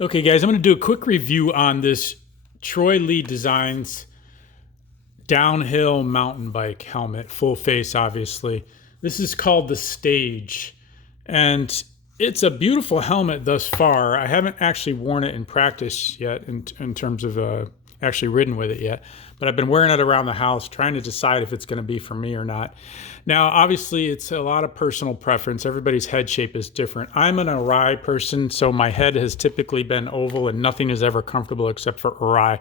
Okay, guys, I'm going to do a quick review on this Troy Lee Designs downhill mountain bike helmet, full face, obviously. This is called the Stage, and it's a beautiful helmet thus far. I haven't actually worn it in practice yet, in terms of actually ridden with it yet, but I've been wearing it around the house, trying to decide if it's going to be for me or not. Now, obviously, it's a lot of personal preference. Everybody's head shape is different. I'm an awry person, so my head has typically been oval, and nothing is ever comfortable except for awry.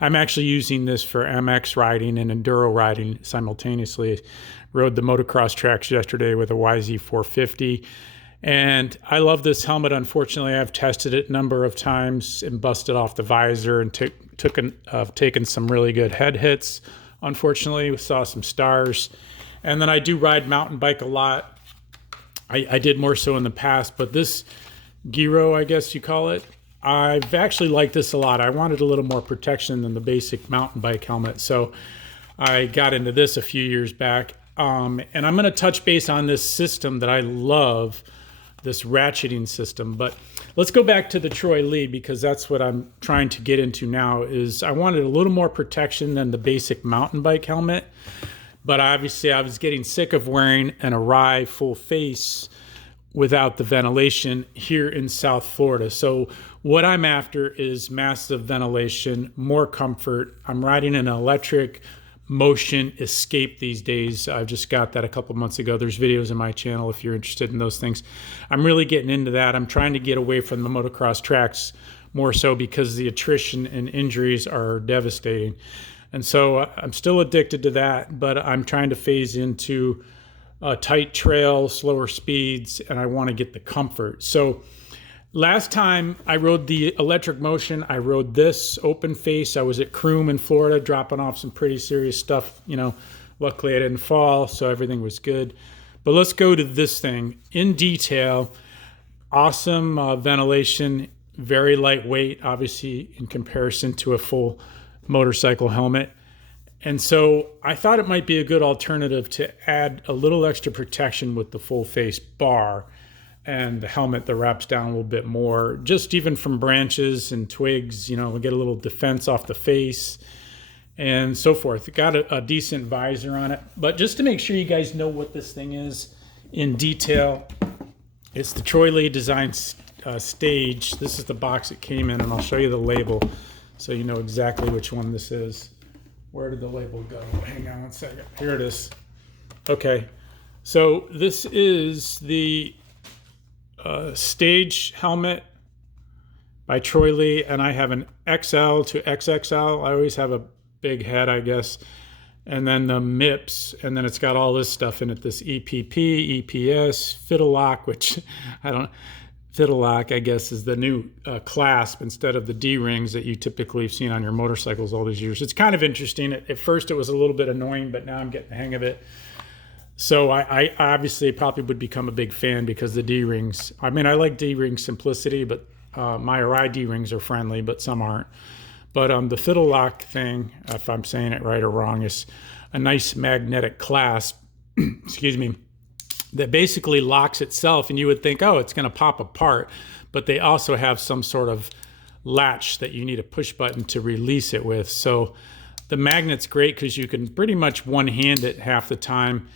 I'm actually using this for MX riding and enduro riding simultaneously. Rode the motocross tracks yesterday with a YZ450. And I love this helmet. Unfortunately, I've tested it a number of times and busted off the visor and taken some really good head hits. Unfortunately, we saw some stars. And then I do ride mountain bike a lot. I did more so in the past, but this Giro, I guess you call it, I've actually liked this a lot. I wanted a little more protection than the basic mountain bike helmet, so I got into this a few years back. And I'm going to touch base on this system that I love, this ratcheting system. But let's go back to the Troy Lee, because that's what I'm trying to get into now. Is I wanted a little more protection than the basic mountain bike helmet, but obviously I was getting sick of wearing an awry full face without the ventilation here in South Florida. So what I'm after is massive ventilation, more comfort. I'm riding an electric Motion Escape these days. I just got that a couple months ago. There's videos on my channel if you're interested in those things. I'm really getting into that. I'm trying to get away from the motocross tracks more so because the attrition and injuries are devastating. And so I'm still addicted to that, but I'm trying to phase into tight trail, slower speeds, and I want to get the comfort. So last time I rode the Electric Motion, I rode this open face. I was at Croom in Florida dropping off some pretty serious stuff. Luckily I didn't fall, so everything was good. But let's go to this thing in detail. Awesome ventilation, very lightweight, obviously in comparison to a full motorcycle helmet. And so I thought it might be a good alternative to add a little extra protection with the full face bar and the helmet that wraps down a little bit more, just even from branches and twigs. We get a little defense off the face and so forth. It got a decent visor on it. But just to make sure you guys know what this thing is in detail, it's the Troy Lee Design Stage. This is the box it came in, and I'll show you the label so you know exactly which one this is. Where did the label go? Hang on one second. Here it is. Okay, so this is the Stage helmet by Troy Lee, and I have an XL to XXL. I always have a big head, I guess. And then the MIPS, and then it's got all this stuff in it, this EPP, EPS, Fiddle Lock, which Fiddle Lock, I guess, is the new clasp instead of the D-rings that you typically have seen on your motorcycles all these years. It's kind of interesting. At first it was a little bit annoying, but now I'm getting the hang of it. So I obviously probably would become a big fan because the D-rings, I like D-ring simplicity, but my Aaah D-rings are friendly, but some aren't. But the Fiddle Lock thing, if I'm saying it right or wrong, is a nice magnetic clasp, excuse me, that basically locks itself, and you would think, oh, it's going to pop apart, but they also have some sort of latch that you need a push button to release it with. So the magnet's great because you can pretty much one-hand it half the time,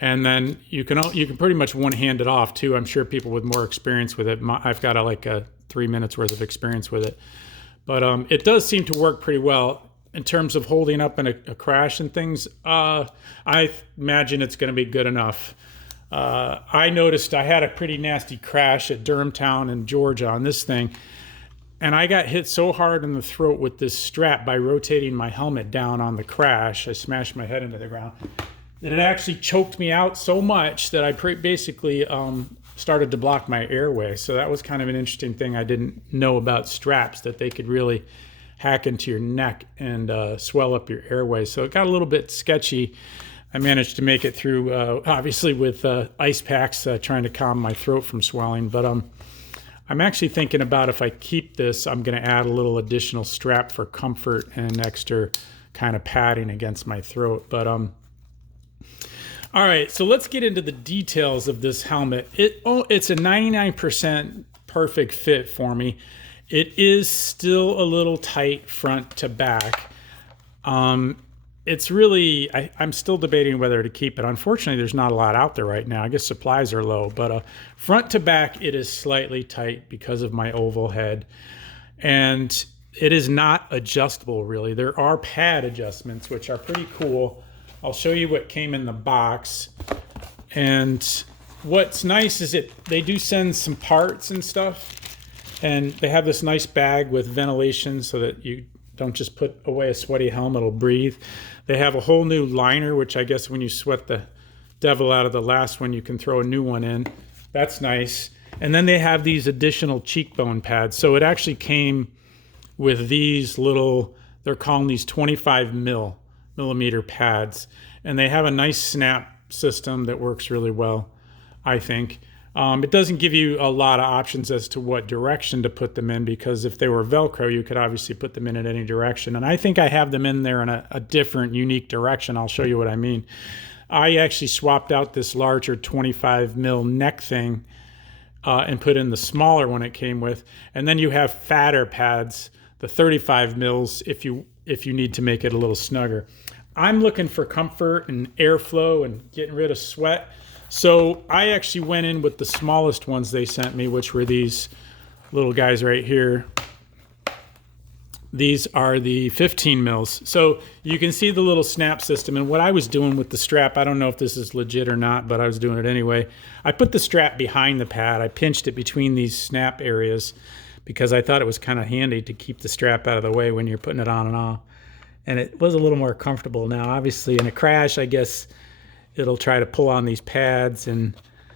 and then you can pretty much one-hand it off too. I'm sure people with more experience with it. I've got like a 3 minutes worth of experience with it, but it does seem to work pretty well in terms of holding up in a crash and things. I imagine it's going to be good enough. I noticed I had a pretty nasty crash at Durhamtown in Georgia on this thing, and I got hit so hard in the throat with this strap by rotating my helmet down on the crash. I smashed my head into the ground. That it actually choked me out so much that I basically started to block my airway. So that was kind of an interesting thing I didn't know about straps, that they could really hack into your neck and swell up your airway. So it got a little bit sketchy. I managed to make it through, obviously with ice packs, trying to calm my throat from swelling. But I'm actually thinking about, if I keep this, I'm going to add a little additional strap for comfort and extra kind of padding against my throat. But all right, so let's get into the details of this helmet. It's a 99% perfect fit for me. It is still a little tight front to back. It's really, I'm still debating whether to keep it. Unfortunately, there's not a lot out there right now. I guess supplies are low, but front to back, it is slightly tight because of my oval head. And it is not adjustable, really. There are pad adjustments, which are pretty cool. I'll show you what came in the box. And what's nice is they do send some parts and stuff. And they have this nice bag with ventilation so that you don't just put away a sweaty helmet, it'll breathe. They have a whole new liner, which I guess when you sweat the devil out of the last one, you can throw a new one in. That's nice. And then they have these additional cheekbone pads. So it actually came with these little, they're calling these 25 millimeter pads. And they have a nice snap system that works really well, I think. It doesn't give you a lot of options as to what direction to put them in, because if they were Velcro, you could obviously put them in any direction. And I think I have them in there in a different, unique direction. I'll show you what I mean. I actually swapped out this larger 25 mil neck thing and put in the smaller one it came with. And then you have fatter pads, the 35 mils, if you need to make it a little snugger. I'm looking for comfort and airflow and getting rid of sweat. So I actually went in with the smallest ones they sent me, which were these little guys right here. These are the 15 mils. So you can see the little snap system. And what I was doing with the strap, I don't know if this is legit or not, but I was doing it anyway. I put the strap behind the pad. I pinched it between these snap areas because I thought it was kind of handy to keep the strap out of the way when you're putting it on and off. And it was a little more comfortable. Now, obviously, in a crash, I guess it'll try to pull on these pads and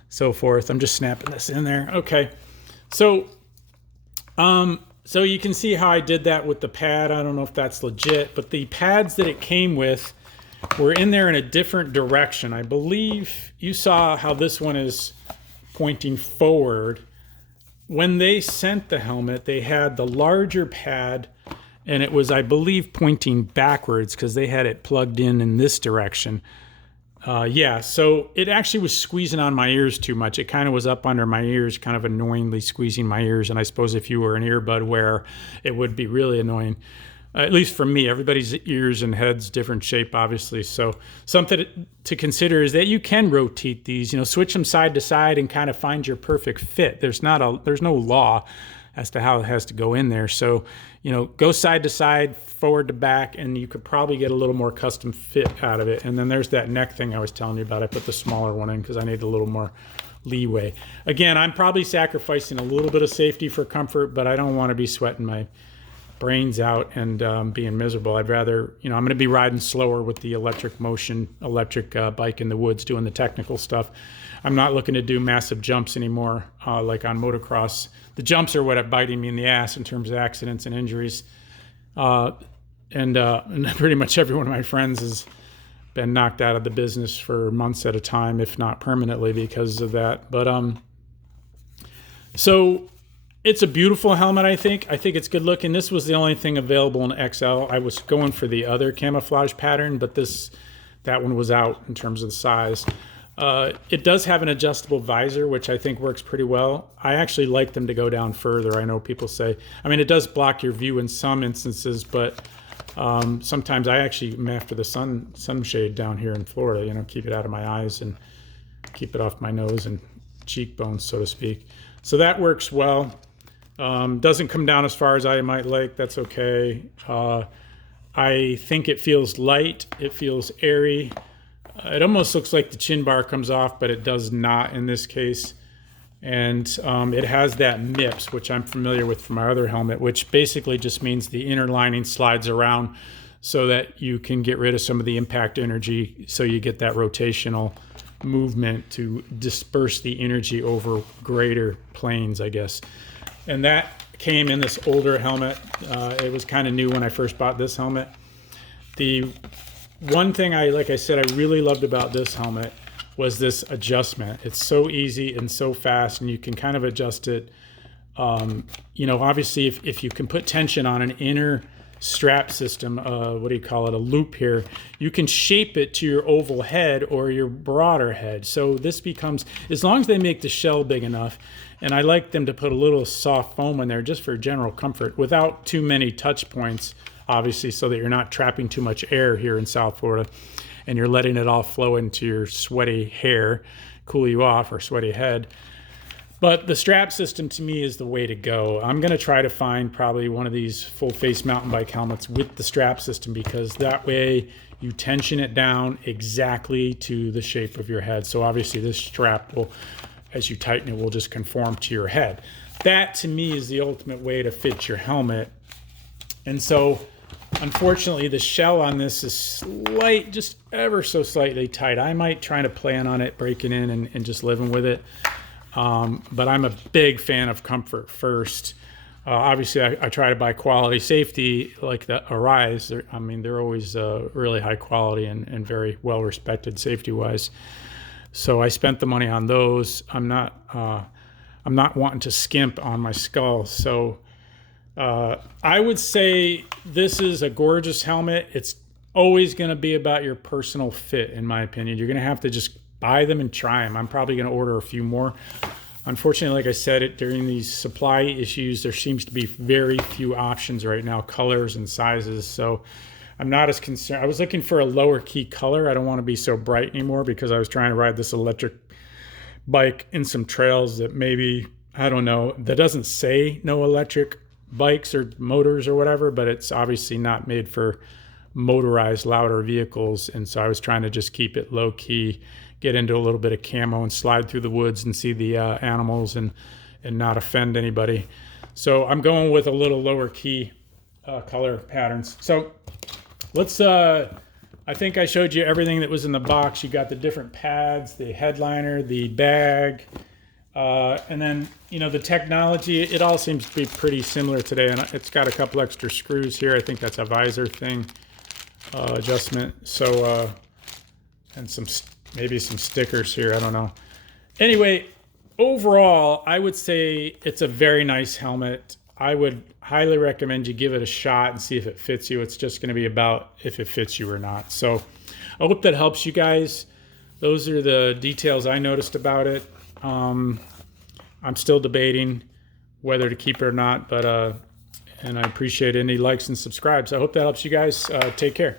so forth. I'm just snapping this in there. Okay. So you can see how I did that with the pad. I don't know if that's legit, but the pads that it came with were in there in a different direction. I believe you saw how this one is pointing forward. When they sent the helmet, they had the larger pad, and it was, I believe, pointing backwards because they had it plugged in this direction. Yeah, so it actually was squeezing on my ears too much. It kind of was up under my ears, kind of annoyingly squeezing my ears. And I suppose if you were an earbud wearer, it would be really annoying. At least for me, everybody's ears and heads different shape, obviously. So something to consider is that you can rotate these, switch them side to side and kind of find your perfect fit. There's no law as to how it has to go in there. So, go side to side, forward to back, and you could probably get a little more custom fit out of it. And then there's that neck thing I was telling you about. I put the smaller one in because I need a little more leeway. Again, I'm probably sacrificing a little bit of safety for comfort, but I don't want to be sweating my brains out and being miserable. I'd rather, I'm going to be riding slower with the electric bike in the woods doing the technical stuff. I'm not looking to do massive jumps anymore, like on motocross. The jumps are what are biting me in the ass in terms of accidents and injuries. And pretty much every one of my friends has been knocked out of the business for months at a time, if not permanently, because of that. But so it's a beautiful helmet, I think. I think it's good looking. This was the only thing available in XL. I was going for the other camouflage pattern, but that one was out in terms of the size. It does have an adjustable visor, which I think works pretty well. I actually like them to go down further. I know people say, it does block your view in some instances, but sometimes I actually am after the sunshade down here in Florida, keep it out of my eyes and keep it off my nose and cheekbones, so to speak. So that works well. Doesn't come down as far as I might like. That's okay. I think it feels light. It feels airy. It almost looks like the chin bar comes off, but it does not in this case. And it has that MIPS, which I'm familiar with from my other helmet, which basically just means the inner lining slides around so that you can get rid of some of the impact energy, so you get that rotational movement to disperse the energy over greater planes, I guess. And that came in this older helmet. It was kind of new when I first bought this helmet. The one thing like I said, I really loved about this helmet was this adjustment. It's so easy and so fast, and you can kind of adjust it. Obviously, if you can put tension on an inner strap system, what do you call it, a loop here, you can shape it to your oval head or your broader head. So this becomes, as long as they make the shell big enough, and I like them to put a little soft foam in there just for general comfort without too many touch points, obviously, so that you're not trapping too much air here in South Florida and you're letting it all flow into your sweaty hair, cool you off, or sweaty head. But the strap system to me is the way to go. I'm gonna try to find probably one of these full face mountain bike helmets with the strap system, because that way you tension it down exactly to the shape of your head. So obviously this strap will, as you tighten it, will just conform to your head. That to me is the ultimate way to fit your helmet. And so unfortunately the shell on this is slight, just ever so slightly tight. I might try to plan on it breaking in and just living with it. But I'm a big fan of comfort first. Obviously, I try to buy quality safety like the Aaah. I mean, they're always really high quality and very well respected safety-wise. So I spent the money on those. I'm not wanting to skimp on my skull. So I would say this is a gorgeous helmet. It's always going to be about your personal fit, in my opinion. You're going to have to just buy them and try them. I'm probably going to order a few more. Unfortunately, like I said, during these supply issues, there seems to be very few options right now, colors and sizes. So I'm not as concerned. I was looking for a lower key color. I don't want to be so bright anymore, because I was trying to ride this electric bike in some trails that maybe, I don't know, that doesn't say no electric bikes or motors or whatever, but it's obviously not made for motorized louder vehicles. And so I was trying to just keep it low key, get into a little bit of camo and slide through the woods and see the animals and not offend anybody. So I'm going with a little lower key color patterns. So let's, I think I showed you everything that was in the box. You got the different pads, the headliner, the bag, and then, you know, the technology, it all seems to be pretty similar today. And it's got a couple extra screws here. I think that's a visor thing, adjustment. So, and maybe some stickers here, I don't know. Anyway, overall, I would say it's a very nice helmet. I would highly recommend you give it a shot and see if it fits you. It's just gonna be about if it fits you or not. So I hope that helps you guys. Those are the details I noticed about it. I'm still debating whether to keep it or not, but and I appreciate any likes and subscribes. I hope that helps you guys. Take care.